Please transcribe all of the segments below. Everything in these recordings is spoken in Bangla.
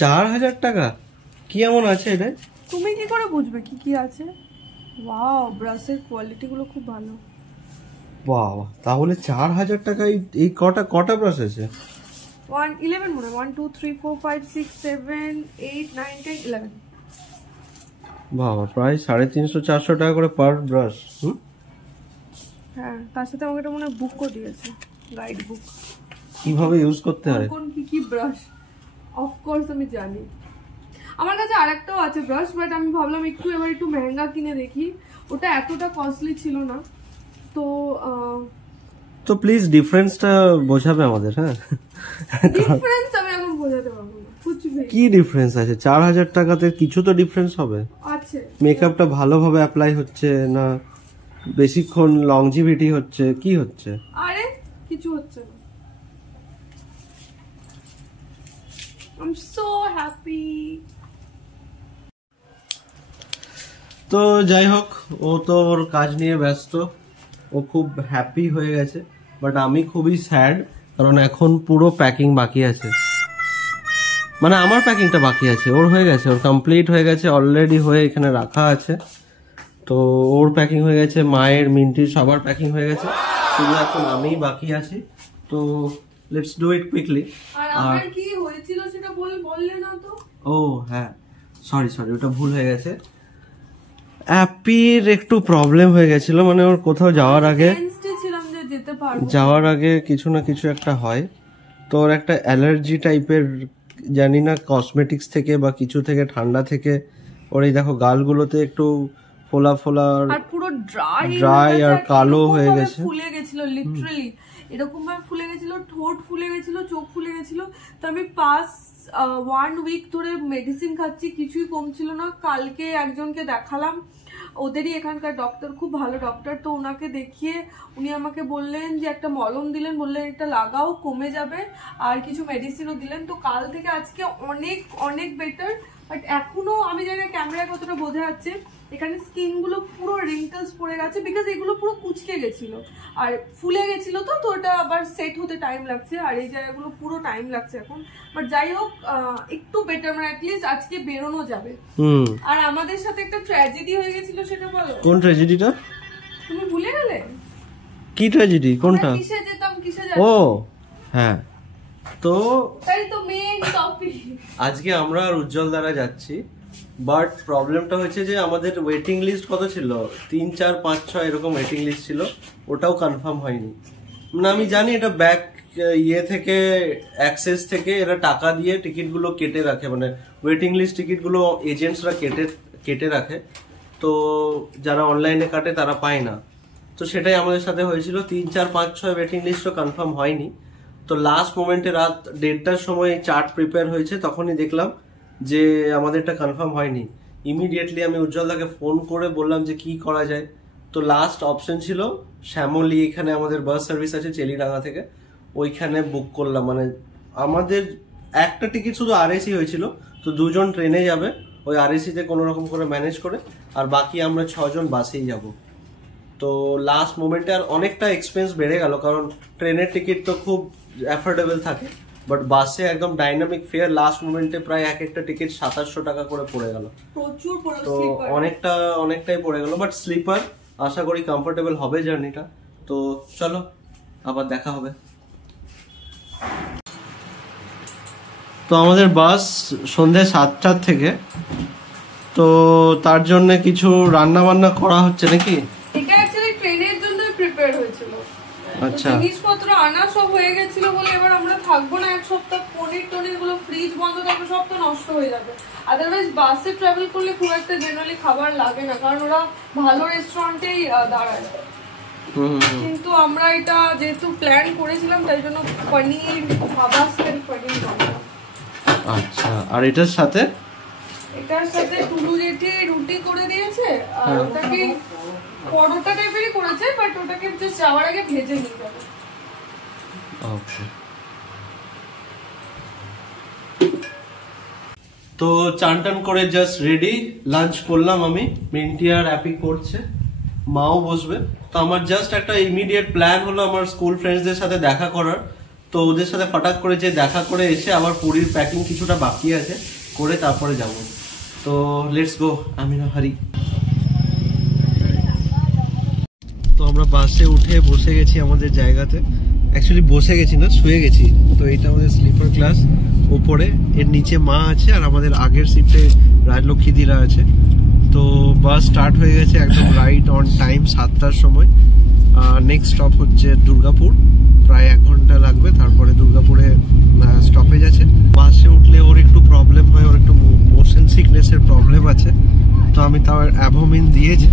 4000 টাকা কি এমন আছে এটা? তুমি কি করে বুঝবে কি কি আছে? ওয়াও, ব্রাশের কোয়ালিটি গুলো খুব ভালো। বাবা, তাহলে 4000 টাকায় এই কটা ব্রাশ আছে? 11 মনে, 1 2 3 4 5 6 7 8 9 10 11। বাবা, প্রায় 350-400 টাকা করে পার ব্রাশ। হ্যাঁ, তার সাথে আমাকে একটা মনে বুকও দিয়েছে, গাইড বুক, কিভাবে ইউজ করতে হয়, কোন কি ব্রাশ। অফ কোর্স আমি জানি। আমার কাছে আরেকটাও আছে ব্রাশ, বাট আমি ভাবলাম এবার একটু মেহেঙ্গা কিনে দেখি। ওটা এতটা কস্টলি ছিল না, তো প্লিজ ডিফারেন্সটা বোঝাবে আমাদের। হ্যাঁ, ডিফারেন্স আমি এখন বোঝাতে পারবো না। কি ডিফারেন্স আছে? 4000 টাকাতে কিছু তো ডিফারেন্স হবে। আছে, মেকআপটা ভালোভাবে অ্যাপ্লাই হচ্ছে না, বেশিক্ষণ লংজিভিটি হচ্ছে, কি হচ্ছে? আরে কিছু হচ্ছে না। I'm so happy. তো যাই হোক, ও তো ওর কাজ নিয়ে ব্যস্ত, ও খুব হ্যাপি হয়ে গেছে, বাট আমি খুবই স্যাড, কারণ এখন পুরো প্যাকিং বাকি আছে। মানে আমার প্যাকিংটা বাকি আছে, ওর হয়ে গেছে, ওর কমপ্লিট হয়ে গেছে, অলরেডি হয়ে এখানে রাখা আছে। তো ওর প্যাকিং হয়ে গেছে, মায়ের, মিন্টির সবার প্যাকিং হয়ে গেছে, শুধু এখন আমিই বাকি আছি। তো লেটস ডু ইট কুইকলি। আর আমার কি হয়েছিল সেটা বললে না তো? ও হ্যাঁ, সরি ওটা ভুল হয়ে গেছে। অ্যাপির একটু প্রবলেম হয়ে গেছিল, মানে ওর কোথাও যাওয়ার আগে কিছু না কিছু একটা হয়। তো ওর একটা অ্যালার্জি টাইপের, জানি না কসমেটিক্স থেকে বা কিছু থেকে, ঠান্ডা থেকে ওর এই দেখো গালগুলোতে একটু ফোলা আর পুরো ড্রাই আর কালো হয়ে গেছে, ফুলে গেছিল, লিটারালি এরকম ভাবে ফুলে গেছিল, ঠোঁট ফুলে গেছিল, চোখ ফুলে গেছিল। তো আমি 1 উইক ধরে মেডিসিন খাচ্ছি, কিছুই কমছিল না। কালকে একজনকে দেখালাম, ওদেরই এখানকার ডক্টর, খুব ভালো ডক্টর। তো ওনাকে দেখিয়ে উনি আমাকে বললেন যে একটা মলম দিলেন, বললেন এটা লাগাও কমে যাবে, আর কিছু মেডিসিনও দিলেন। তো কাল থেকে আজকে অনেক অনেক বেটার। বাট এখনো আমি জানি না ক্যামেরায় কতটা বোঝা যাচ্ছে, এখানে স্কিন গুলো পুরো রিঙ্কলস পড়ে গেছে, বিকজ এগুলো পুরো কুচকে গেছিল আর ফুলে গেছিল। তো ওটা আবার সেট হতে টাইম লাগছে, আর এই জায়গাগুলো পুরো টাইম লাগছে এখন। বাট যাই হোক, একটু বেটার, মানে অ্যাটলিস্ট আজকে বেরোনো যাবে। আর আমাদের সাথে একটা ট্র্যাজেডি হয়ে গেছিল, সেটা বলো। কোন ট্র্যাজেডিটা? তুমি ভুলে গেলে? কি ট্র্যাজেডি? কোনটা? কিসে যেতাম, কিসে যেতাম? ও হ্যাঁ, তো তাই তো মেইন টপিক। আজকে আমরা আর উজ্জ্বল দ্বারা যাচ্ছি, বাট প্রবলেমটা হচ্ছে যে আমাদের ওয়েটিং লিস্ট কত ছিল, 3 4 5 6 এরকম ওয়েটিং লিস্ট ছিল, ওটাও কনফার্ম হয়নি। মানে আমি জানি এটা ব্যাক থেকে অ্যাক্সেস থেকে এরা টাকা দিয়ে টিকিটগুলো কেটে রাখে, মানে ওয়েটিং লিস্ট টিকিটগুলো এজেন্টসরা কেটে রাখে, তো যারা অনলাইনে কাটে তারা পায় না। তো সেটাই আমাদের সাথে হয়েছিল, 3 4 5 6 ওয়েটিং লিস্টও কনফার্ম হয়নি। তো লাস্ট মোমেন্টে রাত 1:30টার সময় চার্ট প্রিপেয়ার হয়েছে, তখনই দেখলাম যে আমাদের এটা কনফার্ম হয়নি। ইমিডিয়েটলি আমি উজ্জ্বলদাকে ফোন করে বললাম যে কি করা যায়। তো লাস্ট অপশন ছিল শ্যামলী, এখানে আমাদের বাস সার্ভিস আছে চেলিডাঙ্গা থেকে, ওইখানে বুক করলাম। মানে আমাদের একটা টিকিট শুধু আরএসি হয়েছিল, তো 2 জন ট্রেনে যাবে, ওই আরএসিতে কোনো রকম করে ম্যানেজ করে, আর বাকি আমরা 6 জন বাসেই যাব। তো লাস্ট মোমেন্টে আর অনেকটা এক্সপেন্স বেড়ে গেল, কারণ ট্রেনের টিকিট তো খুব অ্যাফোর্ডেবল থাকে, বাট বাসে একদম ডাইনামিক ফেয়ার, লাস্ট মোমেন্টে প্রায় এক একটা টিকিট 2700 টাকা করে পড়ে গেল। প্রচুর, তো অনেকটাই পড়ে গেল, বাট স্লিপার, আশা করি কমফোর্টেবল হবে জার্নিটা। তো চলো আবার দেখা হবে। তো আমাদের বাস সন্ধ্যে 7টা থেকে, তো তার জন্য কিছু রান্না বান্না করা হচ্ছে নাকি? এটা অ্যাকচুয়ালি ট্রেনের জন্য প্রিপেয়ার হয়েছিল। আচ্ছা, জিনিসপত্র আনা সব হয়ে গেছিল বলে এবার আমরা থাকবো না এক সপ্তাহ, পনির গুলো ফ্রিজ বন্ধ থাকবে, সব তো নষ্ট হয়ে যাবে। আদারওয়াইজ বাসে ট্রাভেল করলে খুব একটা জেনারেলি খাবার লাগে না, কারণ ওরা ভালো রেস্টুরেন্টেই দাঁড়ায়। কিন্তু আমরা এটা যেহেতু প্ল্যান করেছিলাম, তাই জন্য পনির, পনির বানালাম। আচ্ছা, আর এটার সাথে টুলু জেঠি রুটি করে দিয়েছে, আর ওটাকে পরোটা টাইপেরই করেছে, বাট ওটাকে জাস্ট যাওয়ার আগে ভেজে নিতে হবে। ওকে, তো চান টান করে জাস্ট রেডি, লাঞ্চ করলাম আমি, মিন্টি আর অ্যাপি করছে, মাও বসবে। তো আমার জাস্ট একটা ইমিডিয়েট প্ল্যান হলো আমার স্কুল ফ্রেন্ডসদের সাথে দেখা করার। তো ওদের সাথে ফটাক করে যে দেখা করে এসে আবার পুরীর প্যাকিং কিছুটা বাকি আছে, করে তারপরে যাব। তো লেটস গো, আমি না হারি। তো আমরা বাসে উঠে বসে গেছি আমাদের জায়গাতে। অ্যাকচুয়ালি বসে গেছি না, শুয়ে গেছি। তো এটা আমাদের স্লিপার ক্লাস, ওপরে এর নিচে মা আছে আর আমাদের আগের সিটে রাজলক্ষ্মী দিরা আছে। তো বাস স্টার্ট হয়ে গেছে একদম রাইট অন টাইম 7টার সময়। নেক্সট স্টপ হচ্ছে দুর্গাপুর, প্রায় 1 ঘন্টা লাগবে, তারপরে দুর্গাপুরে স্টপেজ আছে। বাসে উঠলে ওর একটু প্রবলেম হয়, ওর একটু মোশন সিকনেসের প্রবলেম আছে। তো আমি তাও অ্যাভোমিন দিয়েছি,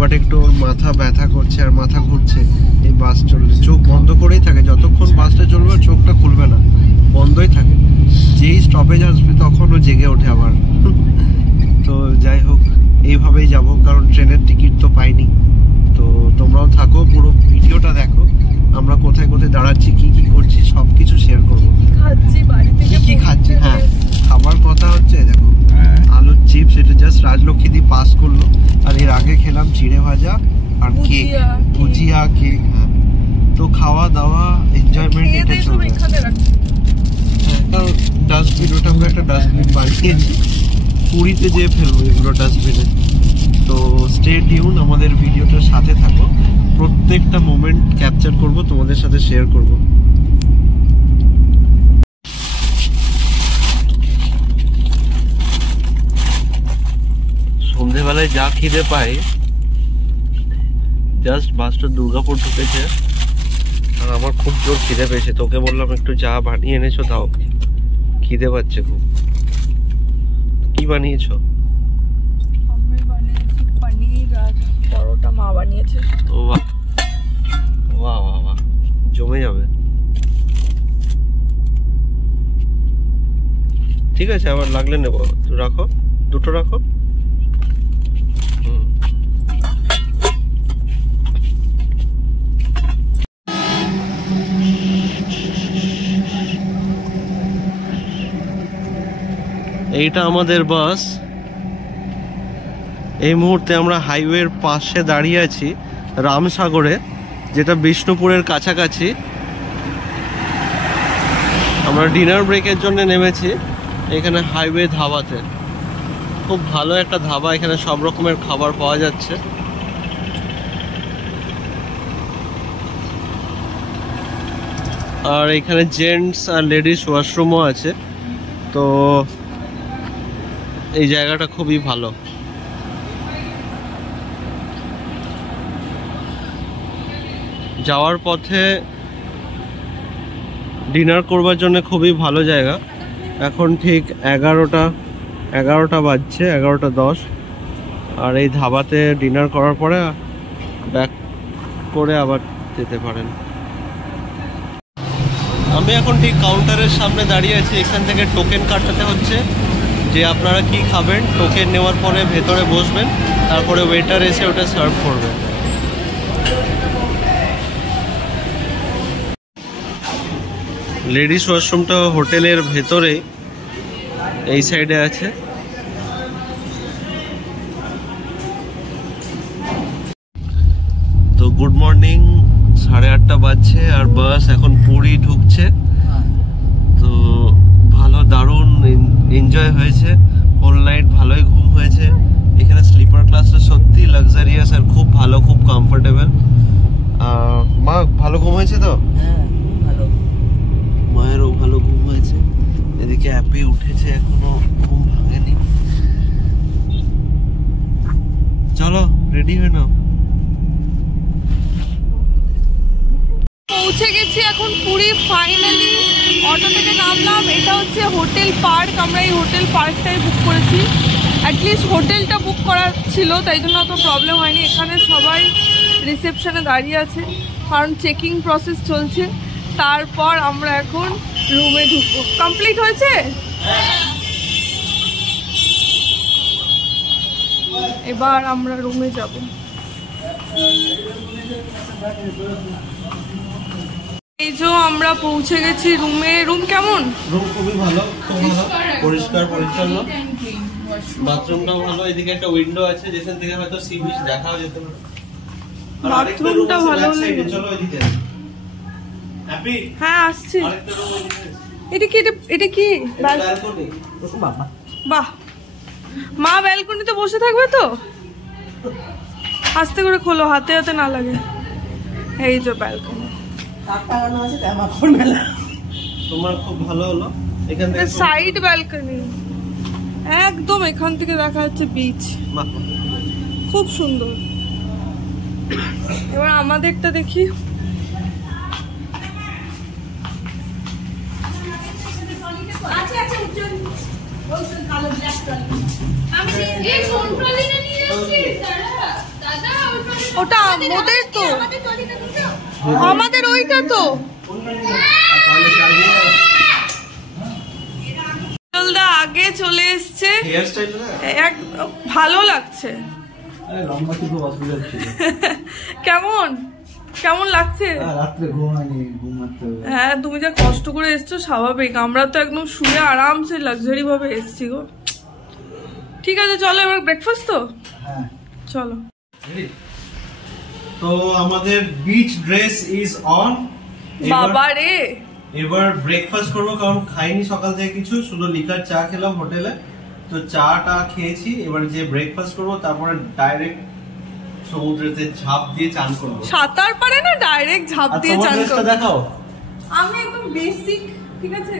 বাট একটু ওর মাথা ব্যথা করছে আর মাথা ঘুরছে এই বাস চললে। চোখ বন্ধ করেই থাকে, যতক্ষণ বাসটা চলবে চোখটা খুলবে না, বন্ধই থাকে। যেই স্টপেজ আসবে তখন ও জেগে ওঠে আবার। তো যাই হোক, এইভাবেই যাব, কারণ ট্রেনের টিকিট তো পাইনি। তো তোমরাও থাকো, পুরো ভিডিওটা দেখো, আমরা কোথায় কোথায় দাঁড়াচ্ছি, কি কি করছি, সবকিছু শেয়ার করবো। কি খাচ্ছি, হ্যাঁ খাবার কথা হচ্ছে দেখো, আলুর চিপস, এটা জাস্ট রাজলক্ষ্মী দি পাস করলো। আর এর আগে খেলাম চিড়ে ভাজা আর কেক, ভুজিয়া, কেক। হ্যাঁ, তো খাওয়া দাওয়া এনজয়মেন্ট এটা চলবে। হ্যাঁ, কারণ ডাস্টবিন, ওটা আমরা একটা ডাস্টবিন বানিয়েছি, পুরীতে যেয়ে ফেলবো এগুলো ডাস্টবিনে। তো স্টে টিউন, আমাদের ভিডিওটার সাথে থাকো, প্রত্যেকটা মোমেন্ট ক্যাপচার করব, তোমাদের সাথে শেয়ার করব। সন্ধ্যেবেলায় যা খিদে পাই, জাস্ট বাসটা দুর্গাপুর ঢুকেছে আর আমার খুব জোর খিদে পেয়েছে। তোকে বললাম একটু যা বানিয়ে এনেছো দাও, খিদে পাচ্ছে খুব। কি বানিয়েছো? আমি বানিয়েছি পনির আর পরোটা, মা বানিয়েছে। ও বাহ বাহ বাহ বাহ, জমে যাবে। ঠিক আছে, আবার লাগলে নেবো, রাখো, দুটো রাখো। এইটা আমাদের বাস। এই মুহূর্তে আমরা হাইওয়ের পাশে দাঁড়িয়ে আছি, রামসাগরে, যেটা বিষ্ণুপুরের কাছাকাছি। আমরা ডিনার ব্রেকের জন্য নেমেছি এখানে হাইওয়ে ধাবাতে। খুব ভালো একটা ধাবা, এখানে সব রকমের খাবার পাওয়া যাচ্ছে। আর এখানে জেন্টস আর লেডিস ওয়াশরুমও আছে। তো এই জায়গাটা খুবই ভালো। যাওয়ার পথে ডিনার করবার জন্য খুবই ভালো জায়গা। এখন ঠিক 11টা বাজছে, 11:10। আর এই ধাবাতে ডিনার করার পরে ব্যাক করে আবার যেতে পারেন। আমি এখন ঠিক কাউন্টারের সামনে দাঁড়িয়ে আছি। এখান থেকে টোকেন কাটাতে হচ্ছে, যে আপনারা কি খাবেন। টোকেন নেওয়ার পরে ভেতরে বসবেন, তারপরে ওয়েটার এসে ওটা সার্ভ করবে। লেডিস ওয়াশরুমটা হোটেলের ভেতরে এই সাইডে আছে। তো গুড মর্নিং, 8:30 বাজছে আর বাস এখন পুরী ঢুকছে। তো ভালো, দারুণ এনজয় হয়েছে, হোল নাইট ভালোই ঘুম হয়েছে। এখানে স্লিপার ক্লাসটা সত্যি লাক্সারিয়াস আর খুব ভালো, খুব কমফোর্টেবল। মা ভালো ঘুম হয়েছে তো? হ্যাঁ, ভালো। মায়েরও ভালো ঘুম হয়েছে। এদিকে অ্যাপে উঠেছে, এখনো ঘুম ভাঙেনি। চলো রেডি হয়ে নাও। পৌঁছে গেছি এখন পুরী ফাইনালি। অটো থেকে নামলাম, এটা হচ্ছে হোটেল পার্ক। আমরা এই হোটেল পার্কটাই বুক করেছি। অ্যাটলিস্ট হোটেলটা বুক করা ছিল, তাই জন্য অত প্রবলেম হয়নি। এখানে সবাই রিসেপশনে দাঁড়িয়ে আছে, কারণ চেকিং প্রসেস চলছে। তারপর আমরা এখন রুমে ঢুকবো। কমপ্লিট হয়েছে? এবার আমরা রুমে যাব। এই যে আমরা পৌঁছে গেছি রুমে। রুম কেমন? রুম খুবই ভালো, খুব ভালো, পরিষ্কার পরিচ্ছন্ন। বাথরুমটাও ভালো। এদিকে একটা উইন্ডো আছে, যেখান থেকে হয়তো সি বিচ দেখাও যেতে পারে। বাথরুমটা ভালো। চলো এদিকে। হ্যাঁ আসছি। এটা কি এটা কি বাহ, মা ব্যালকনিতে বসে থাকবে তো? আস্তে করে খোলো, হাতে হাতে না লাগে। এই যে ব্যালকনি, তোমার খুব ভালো হলো। এখান থেকে সাইড ব্যালকনি, একদম এখান থেকে দেখা যাচ্ছে বিচ, খুব সুন্দর। এবার আমাদেরটা দেখি। ওটা আমাদের তো, আমাদের ওইটা তো। আগে চলে এসছে, ভালো লাগছে। কেমন কেমন লাগছে? হ্যাঁ, তুমি যা কষ্ট করে এসছো স্বাভাবিক, আমরা তো একদম শুয়ে আরামসে লাক্সারি ভাবে এসছি গো। ঠিক আছে চলো এবার ব্রেকফাস্ট তো। চলো। তো আমাদের বিচ ড্রেস ইজ অন। বাবা রে, এবার ব্রেকফাস্ট করবো, কারণ খাইনি সকাল থেকে কিছু, শুধু লিকার চা খেলাম হোটেলে। তো চাটা খেয়েছি, এবার যে ব্রেকফাস্ট করবো তারপরে ডাইরেক্ট সমুদ্রেতে ঝাঁপ দিয়ে চান করবো। সাঁতার পারে না, ডাইরেক্ট ঝাঁপ দিয়ে চান করবো। দেখাও। আমি একদম বেসিক, ঠিক আছে,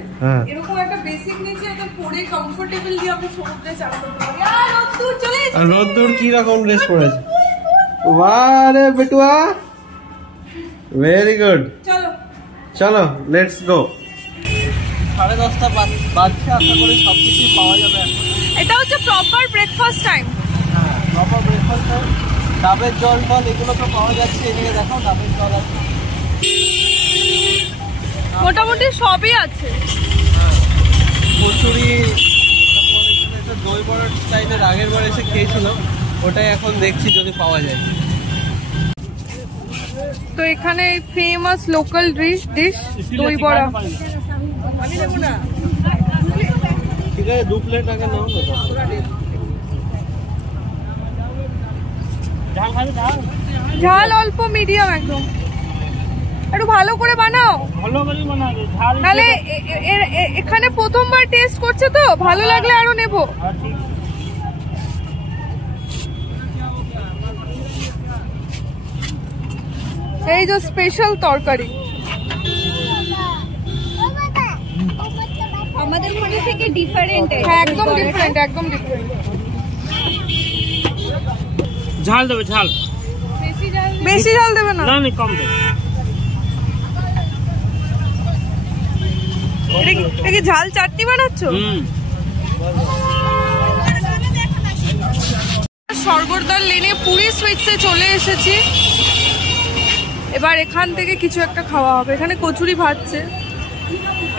এরকম একটা বেসিক নিচে এটা পরে কমফোর্টেবল দিয়ে আমি সমুদ্রে চান করতে পারি। আর রোদ্দুর চলে এসেছে। রোদ্দুর কি রকম ড্রেস পরেছে? বাহ রে বেটুয়া, ভেরি গুড। চলো চলো লেটস গো। 10:30 বাজছে, আশা করি সবকিছু পাওয়া যাবে এখন। এটা হচ্ছে প্রপার ব্রেকফাস্ট টাইম। হ্যাঁ, প্রপার ব্রেকফাস্ট টাইম। ডাবের জল ফল এগুলো তো পাওয়া যাচ্ছে, এদিকে দেখো ডাবের জল আছে, মোটামুটি সবই আছে। কচুরি, একটা দই বড়ার স্টাইলের আগের বার এসে খেয়েছিলাম, ওটাই এখন দেখছি যদি পাওয়া যায়। তো এখানে ফেমাস লোকাল ডিশ দই বড়া। ঠিক আছে, 2 প্লেট আগে নাও না। ঝাল অল্প, মিডিয়াম একদম, একটু ভালো করে বানাও। নাহলে এখানে প্রথমবার টেস্ট করছে তো, ভালো লাগলে আরো নেবো। এই যে স্পেশাল তরকারি আমাদের মনে থেকে ডিফারেন্ট। হ্যাঁ, একদম ডিফারেন্ট, একদম ডিফারেন্ট। ঝাল দেবে, ঝাল বেশি ঝাল দেবে না, না না কম দেবে। এটা কি ঝাল চাটনি বানাচ্ছো? স্বর্গদ্বার লেনে পুরী সুইটসে চলে এসেছি। এবার এখান থেকে কিছু একটা খাওয়া হবে। এখানে কচুরি ভাজছে,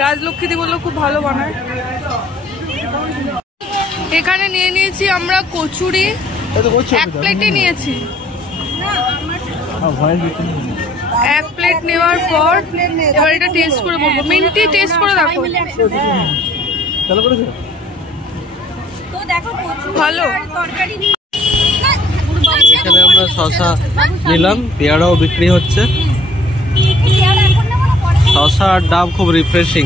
রাজলক্ষ্মীদি বললো খুব ভালো বানায়। এখানে নিয়ে নিয়েছি আমরা কচুরি, 1 প্লেটে নিয়েছি। 1 প্লেট নেওয়ার পর এবার এটা টেস্ট করে বলবো। মিন্টি টেস্ট করে দেখো, ভালো। এখানে আমরা শসা নিলাম, পেয়ারাও বিক্রি হচ্ছে। শসা আর ডাব খুব রিফ্রেশিং।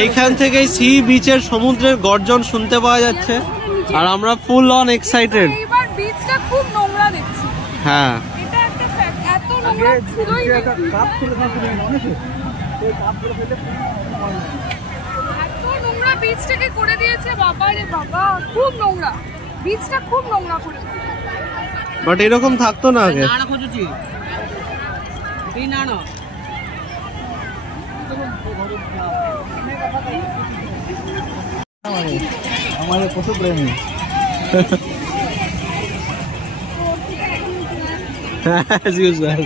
এইখান থেকেই সি বিচের সমুদ্রের গর্জন শুনতে পাওয়া যাচ্ছে, আর আমরা ফুল অন এক্সাইটেড। এইবার বিচটা খুব নোংরা দেখছি। হ্যাঁ, এটা একটা ফ্যাক্ট, এত নোংরা ছিলই না। এত নোংরা বিচটাকে করে দিয়েছে, বাবা রে বাবা, খুব নোংরা বিচটা, খুব নোংরা করে দিয়েছে। বাট এরকম থাকতো না আগে। আমাদের কত প্রেমী। As usual.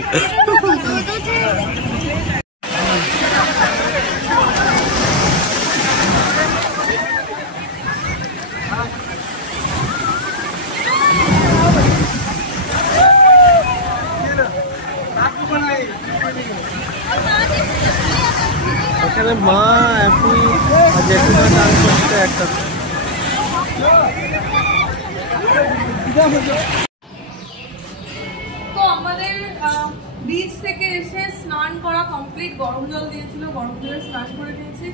এখানে মা আপনি জেঠুমা চান করছে একটা। আমাদের বিচ থেকে এসে স্নান করা কমপ্লিট, গরম জল দিয়েছিল, গরম জলে স্নান করে নিয়েছি।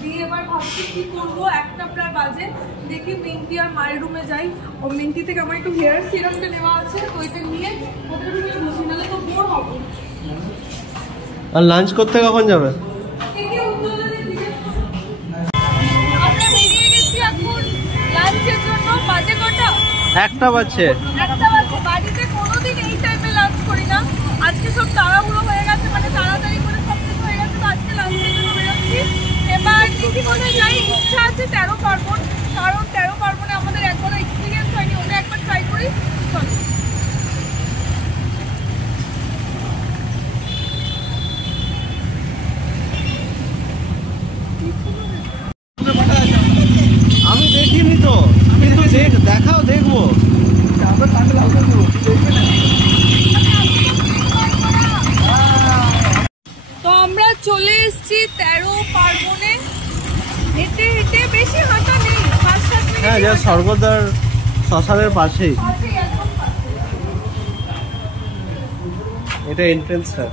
দিয়ে এবার ভাবছি কি করবো, 1টা প্রায় বাজে। দেখি মিন্টি আর মায়ের রুমে যাই। ও মিন্টি থেকে আমার একটু হেয়ার সিরামটা নেওয়া আছে, তো ওইটা নিয়ে ওদের রুমে বসি, নাহলে তো বোর হবো। আর লাঞ্চ করতে কখন যাবে? আমরা বেরিয়ে গেছি এখন লাঞ্চের জন্য। বাজে কটা? 1টা বাজছে। 1টা বাজে। বাড়িতে কোনোদিন এই টাইমে লাঞ্চ করি না, আজকে সব তাড়াহুড়ো হয়ে গেছে, মানে তাড়াতাড়ি করে সব কিছু হয়ে গেছে, তো আজকে লাঞ্চের জন্য বেরোচ্ছি। এবার দিদি বলে যাই, ইচ্ছা আছে 13 পার্বণ, কারণ 13 পার্বণে আমাদের একবারও এক্সপিরিয়েন্স হয়নি, ওটা একবার ট্রাই করি। চলো। আমি দেখিনি তো, কিন্তু দেখাও, দেখবো। তো আমরা চলে এসেছি 13 পার্বণে। হেঁটে হেঁটে, বেশি হাঁটা নেই, 5-7 মিনিট। হ্যাঁ, যা স্বর্গদ্বার শ্মশানের পাশেই, এটা এন্ট্রেন্সটা।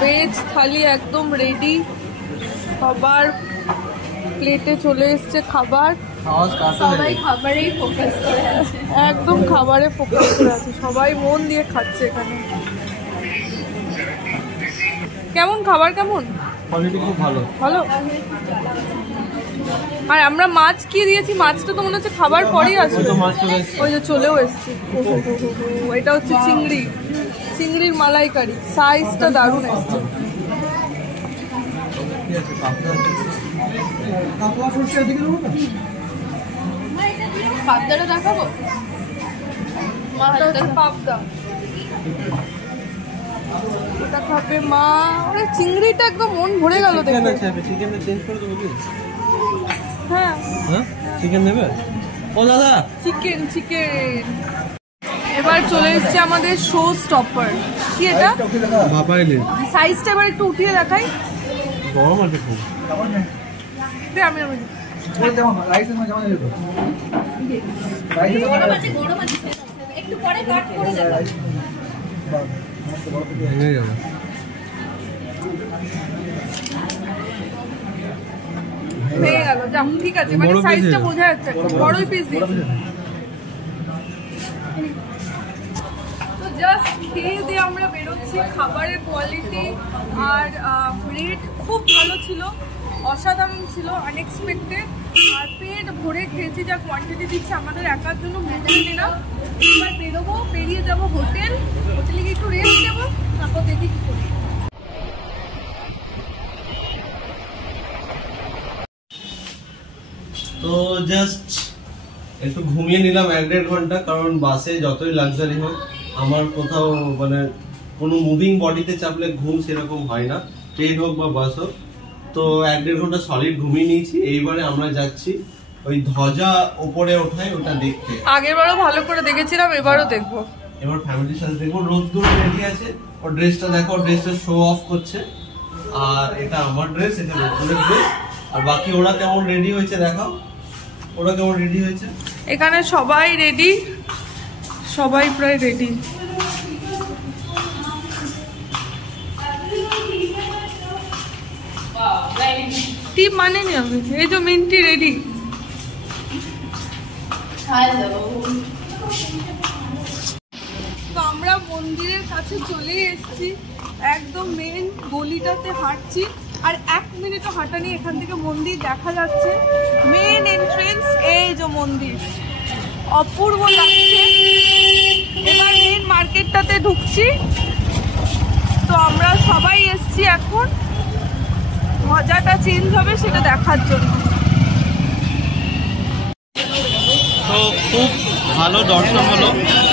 ভেজ থালি একদম রেডি, সবার প্লেটে চলে এসছে খাবার। সবাই খাবারেই ফোকাস করে আছে। একদম খাবারে ফোকাস করে আছে, সবাই মন দিয়ে খাচ্ছে এখানে। কেমন খাবার, কেমন? কোয়ালিটি খুব ভালো। ভালো। আর আমরা মাছ কি দিয়েছি, মাছটা তো মনে হচ্ছে খাবার পরেই আসবে। ওই যে চলেও এসছে। এটা হচ্ছে চিংড়ি, চিংড়ির মালাইকারি, সাইজটা দারুণ এসছে। পাবদাটা দেখাবো? পাবদা ওটা খাবে মা। ওরে চিংড়িটা একদম মন ভরে গেল দেখে। চিকেনটা চেঞ্জ করে দেবো কি? হ্যাঁ হ্যাঁ, চিকেন নেবে? ও দাদা, চিকেন চিকেন। এবার চলে এসছে আমাদের শো স্টপার। কি এটা? ভাপাইলি। সাইজটা এবার একটু উঠিয়ে দেখাই। গরম আছে খুব। দে আমি আমি একটু পরে কাট করে দেবো। ভেঙে যাবে। হয়ে গেল, যা ঠিক আছে, মানে সাইজটা বোঝা যাচ্ছে, বড়ই পিস দিয়েছি। তো জাস্ট খেয়ে দিয়ে আমরা বেরোচ্ছি। খাবারের কোয়ালিটি আর রেট খুব ভালো ছিল, অসাধারণ ছিল, আনএক্সপেক্টেড। আর পেট ভরে খেয়েছি, যা কোয়ান্টিটি দিচ্ছে আমাদের একার জন্য মেনটেন না। এবার বেরোবো, বেরিয়ে যাবো হোটেলে গিয়ে একটু রেস্ট নেবো, তারপর দেখি কি করি। তো জাস্ট একটু ঘুমিয়ে নিলাম 1-1.5 ঘন্টা, কারণ বাসে যতই লাক্সারি হোক আমার কোথাও মানে কোনো মুভিং বডিতে চাপলে ঘুম সেরকম হয় না, ট্রেন হোক বা বাস হোক। তো 1-1.5 ঘন্টা সলিড ঘুমিয়ে নিয়েছি। এইবারে আমরা যাচ্ছি ওই ধ্বজা ওপরে ওঠায়, ওটা দেখতে। আগেরবারও ভালো করে দেখেছিলাম, এবারও দেখবো। এবার ফ্যামিলির সাথে দেখবো। রোদ্দুর রেডি আছে, ওর ড্রেসটা দেখো, ড্রেসটা শো অফ করছে। আর এটা আমার ড্রেস, এটা রোদ্দুরের ড্রেস। আর বাকি ওরা কেমন রেডি হয়েছে দেখাও, ওরা কেমন রেডি হয়েছে। এখানে সবাই রেডি, সবাই প্রায় রেডি। টিপ মানে নি আমি, এই তো মিন্টি রেডি। তো আমরা মন্দিরের কাছে চলে এসেছি, একদম মেন গলিটাতে হাঁটছি। আর 1 মিনিটও হাঁটা নেই, এখান থেকে মন্দির দেখা যাচ্ছে। মেন এন্ট্রেন্স, এই যে মন্দির, অপূর্ব লাগছে। এবার মেন মার্কেটটাতে ঢুকছি। তো আমরা সবাই এসছি এখন, মজাটা চেঞ্জ হবে সেটা দেখার জন্য। তো খুব ভালো দর্শন হলো,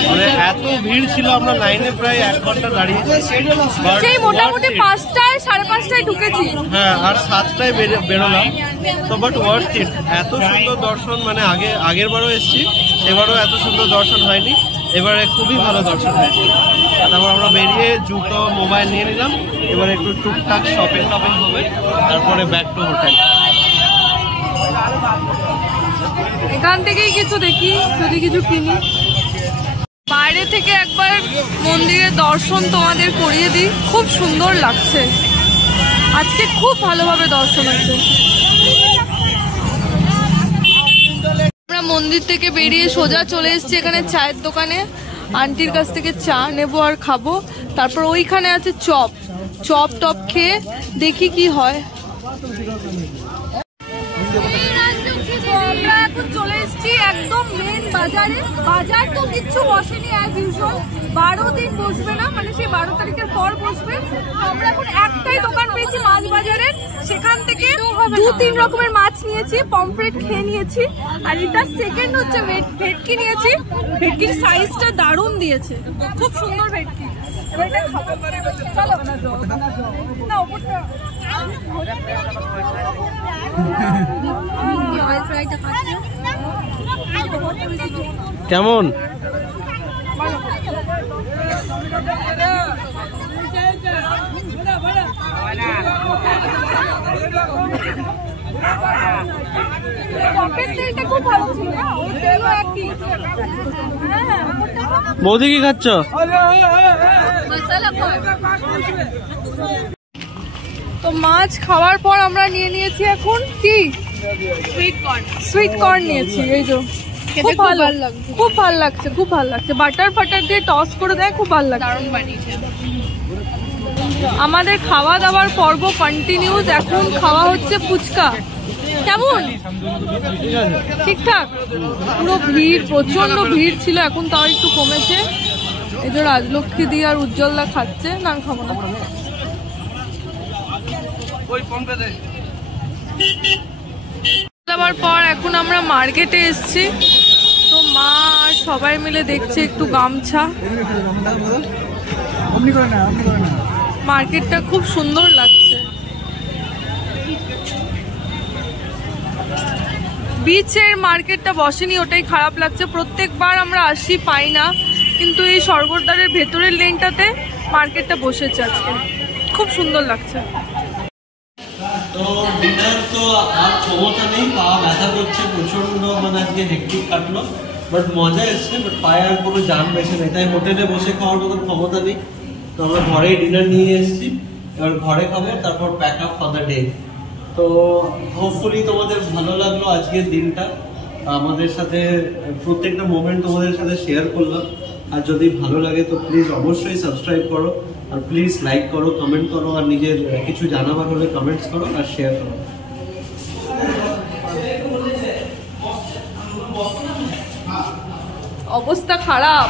মানে এত ভিড় ছিল, আমরা লাইনে প্রায় 1 ঘন্টা দাঁড়িয়েছি। সেই মোটামুটি 5টায় 5:30টায় ঢুকেছি। হ্যাঁ, আর 7টায় বেরোলাম। তো বাট ওয়ার্থ ইট, এত সুন্দর দর্শন, মানে আগের বারও এসেছি, এবারও এত সুন্দর দর্শন হয়নি, এবারে খুবই ভালো দর্শন হয়েছে। তারপর আমরা বেরিয়ে জুতো মোবাইল নিয়ে নিলাম, এবার একটু টুকটাক শপিং হবে, তারপরে ব্যাক টু হোটেল। এখান থেকেই কিছু দেখি, যদি কিছু কিনি। বাইরে থেকে একবার মন্দিরের দর্শন তোমাদের করিয়ে দিই, খুব সুন্দর লাগছে আজকে, খুব ভালোভাবে দর্শন হচ্ছে। আমরা মন্দির থেকে বেরিয়ে সোজা চলে এসেছি এখানে চায়ের দোকানে, আন্টির কাছ থেকে চা নেবো আর খাবো। তারপর ওইখানে আছে চপ, চপ টপ খেয়ে দেখি কি হয়। আমরা এখন চলে এসেছি একদম মেন বাজারে। বাজার তো কিচ্ছু বসেনি অ্যাজ ইউজুয়াল, 12 দিন বসবে না, মানে সেই 12 তারিখের পর বসবে। আমরা এখন একটাই দোকান পেয়েছি মাছ বাজারের, সেখান থেকে 2-3 রকমের মাছ নিয়েছি, পমফ্রেট খেয়ে নিয়েছি। আর এটা সেকেন্ড হচ্ছে ভেটকি নিয়েছি, ভেটকির সাইজটা দারুণ দিয়েছে, খুব সুন্দর ভেটকি। এবার এটা খাবো, চলো না ওপরটা কেমন? বৌদি কি খাচ্ছ? তো মাছ খাওয়ার পর আমরা নিয়ে নিয়েছি এখন কি সুইট কর্ন নিয়েছি। এই যে খুব ভালো লাগছে, খুব ভালো লাগছে, খুব ভালো লাগছে। বাটার ফাটার দিয়ে টস করে দেয়, খুব ভালো লাগছে। আমাদের খাওয়া দাওয়ার পর্ব কন্টিনিউস। এখন খাওয়া হচ্ছে ফুচকা। কেমন? ঠিকঠাক? পুরো ভিড়, প্রচন্ড ভিড় ছিল, এখন তাও একটু কমেছে। এই যে রাজলক্ষ্মী দি আর উজ্জ্বলদা খাচ্ছে, না খাবো না। খাওয়ার পর এখন আমরা মার্কেটে এসেছি, তো মা আর সবাই মিলে দেখছে একটু গামছা। মার্কেটটা খুব সুন্দর লাগছে। বিচের মার্কেটটা বসেনি, ওটাই খারাপ লাগছে। প্রত্যেকবার আমরা আসি, পাই না, কিন্তু এই স্বর্গদ্বারের ভেতরের লেনটাতে মার্কেটটা বসেছে আজকে, খুব সুন্দর লাগছে। তো ডিনার তো আর ক্ষমতা নেই, পা ব্যথা করছে প্রচন্ড, মানে আজকে হেক্টিক কাটলো, বাট মজা এসছে, বাট পায়ে আর কোনো জান বেশি নেই, তাই হোটেলে বসে খাওয়ার মতো ক্ষমতা নেই। তো আমরা ঘরেই ডিনার নিয়ে এসেছি, এবার ঘরে খাবো, তারপর pack up for the day. তো হোপফুলি তোমাদের ভালো লাগলো আজকের দিনটা, আমাদের সাথে প্রত্যেকটা মোমেন্ট তোমাদের সাথে শেয়ার করলাম। আর যদি ভালো লাগে তো প্লিজ অবশ্যই সাবস্ক্রাইব করো, আর প্লিজ লাইক করো, কমেন্ট করো, আর নিজের কিছু জানাবার হলে কমেন্টস করো আর শেয়ার করো। অবস্থা খারাপ।